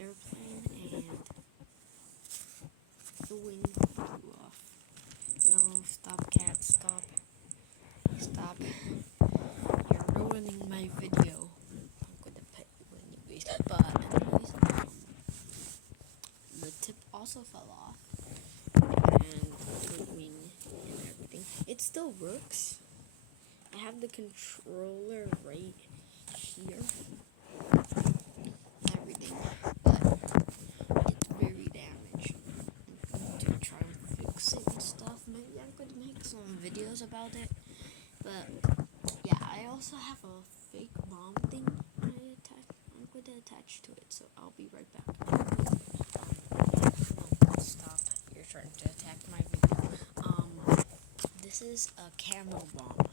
airplane and the wing flew off. No, stop, cat, stop. Stop. You're ruining my video. I'm gonna pet you anyways. But anyways, the tip also fell off. And the wing and everything. It still works. I have the controller right here. Everything. But it's very damaged. I'm going to try and fix it and stuff. Maybe I could make some videos about it. But yeah, I also have a fake bomb thing I'm going to attach to it. So I'll be right back. No, stop. You're trying to attack my video. This is a camo bomb.